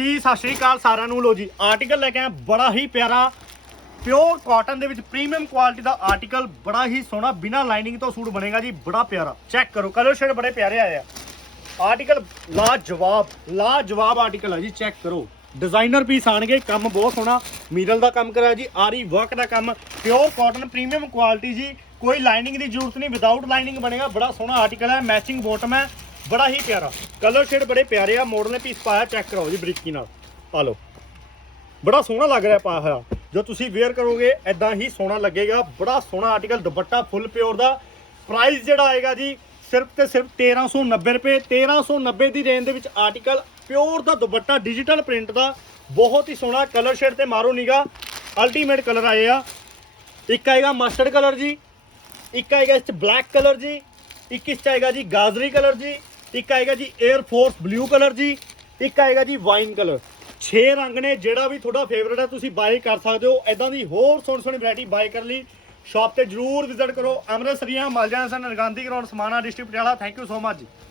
ਜੀ, ਸਤਿ ਸ਼੍ਰੀ ਅਕਾਲ ਸਾਰਿਆਂ ਨੂੰ। ਲੋ ਜੀ ਆਰਟੀਕਲ ਲੈ ਕੇ ਆਇਆ, ਬੜਾ ਹੀ ਪਿਆਰਾ। ਪਿਓਰ ਕਾਟਨ ਦੇ ਵਿੱਚ ਪ੍ਰੀਮੀਅਮ ਕੁਆਲਿਟੀ ਦਾ ਆਰਟੀਕਲ ਬੜਾ ਹੀ ਸੋਹਣਾ, ਬਿਨਾ ਲਾਈਨਿੰਗ ਤੋਂ ਸੂਟ ਬਣੇਗਾ ਜੀ, ਬੜਾ ਪਿਆਰਾ। ਚੈੱਕ ਕਰੋ ਕਲਰ ਸ਼ੇਡ ਬੜੇ ਪਿਆਰੇ ਆਏ ਆ। ਆਰਟੀਕਲ ਲਾਜਵਾਬ ਲਾਜਵਾਬ ਆਰਟੀਕਲ ਹੈ ਜੀ ਚੈੱਕ ਕਰੋ। ਡਿਜ਼ਾਈਨਰ ਪੀਸ ਆਣਗੇ, ਕੰਮ ਬਹੁਤ ਸੋਹਣਾ। ਮੀਰਲ ਦਾ ਕੰਮ ਕਰਿਆ ਜੀ, ਆਰੀ ਵਰਕ ਦਾ ਕੰਮ। ਪਿਓਰ ਕਾਟਨ ਪ੍ਰੀਮੀਅਮ ਕੁਆਲਿਟੀ ਜੀ, ਕੋਈ ਲਾਈਨਿੰਗ ਦੀ ਜ਼ਰੂਰਤ ਨਹੀਂ ਵਿਦਆਊਟ ਲਾਈਨਿੰਗ ਬਣੇਗਾ, ਬੜਾ ਸੋਹਣਾ ਆਰਟੀਕਲ ਹੈ ਮੈਚਿੰਗ ਬੋਟਮ ਹੈ। ਬੜਾ ਹੀ ਪਿਆਰਾ। ਕਲਰ ਸ਼ੇਡ ਬੜੇ ਪਿਆਰੇ ਆ ਮੋਡਲ ਨੇ ਪੀਸ ਪਾਇਆ ਚੈੱਕ ਕਰੋ ਜੀ ਬਰੀਕੀ ਨਾਲ। ਆ ਲਓ। ਬੜਾ ਸੋਹਣਾ ਲੱਗ ਰਿਹਾ ਪਾਇਆ ਹੋਇਆ। ਜੋ ਤੁਸੀਂ ਵੇਅਰ ਕਰੋਗੇ ਐਦਾਂ ਹੀ ਸੋਹਣਾ ਲੱਗੇਗਾ। ਬੜਾ ਸੋਹਣਾ ਆਰਟੀਕਲ ਦੁਪੱਟਾ ਫੁੱਲ ਪਿਓਰ ਦਾ। ਪ੍ਰਾਈਸ ਜਿਹੜਾ ਆਏਗਾ ਜੀ, ਸਿਰਫ ਤੇ ਸਿਰਫ 1390 ਰੁਪਏ। 1390 ਦੀ ਰੇਂਜ ਦੇ ਵਿੱਚ ਆਰਟੀਕਲ ਪਿਓਰ ਦਾ ਦੁਪੱਟਾ ਡਿਜੀਟਲ ਪ੍ਰਿੰਟ ਦਾ। ਬਹੁਤ ਹੀ ਸੋਹਣਾ ਕਲਰ ਸ਼ੇਡ ਤੇ ਮਾਰੋ ਨੀਗਾ ਅਲਟੀਮੇਟ ਕਲਰ ਆਏ ਆ। ਇੱਕ ਆਏਗਾ ਮਸਟਰਡ ਕਲਰ ਜੀ। ਇੱਕ ਆਏਗਾ ਇਸ ਚ ਬਲੈਕ ਕਲਰ ਜੀ। ਇੱਕ ਇਸ ਚ ਆਏਗਾ ਜੀ ਗਾਜ਼ਰੀ ਕਲਰ ਜੀ, ਇੱਕ ਆਏਗਾ ਜੀ 에ਅਰ ਫੋਰਸ ਬਲੂ ਕਲਰ ਜੀ, ਇੱਕ ਆਏਗਾ ਜੀ ਵਾਈਨ ਕਲਰ। 6 ਰੰਗ ਨੇ, ਜਿਹੜਾ ਵੀ ਤੁਹਾਡਾ ਫੇਵਰਟ ਹੈ, ਤੁਸੀਂ ਬਾਏ ਕਰ ਸਕਦੇ ਹੋ। ਐਦਾਂ ਦੀ ਹੋਰ ਸੋਹਣੀ ਸੋਹਣੀ ਵੈਰਾਈਟੀ ਬਾਏ ਕਰਨ ਲਈ ਸ਼ਾਪ ਤੇ ਜਰੂਰ ਵਿਜ਼ਿਟ ਕਰੋ। ਅੰਮ੍ਰਿਤਸਰੀਆਂ, Maljan son Gandhi ground Samana district Patiala. Thank you so much ji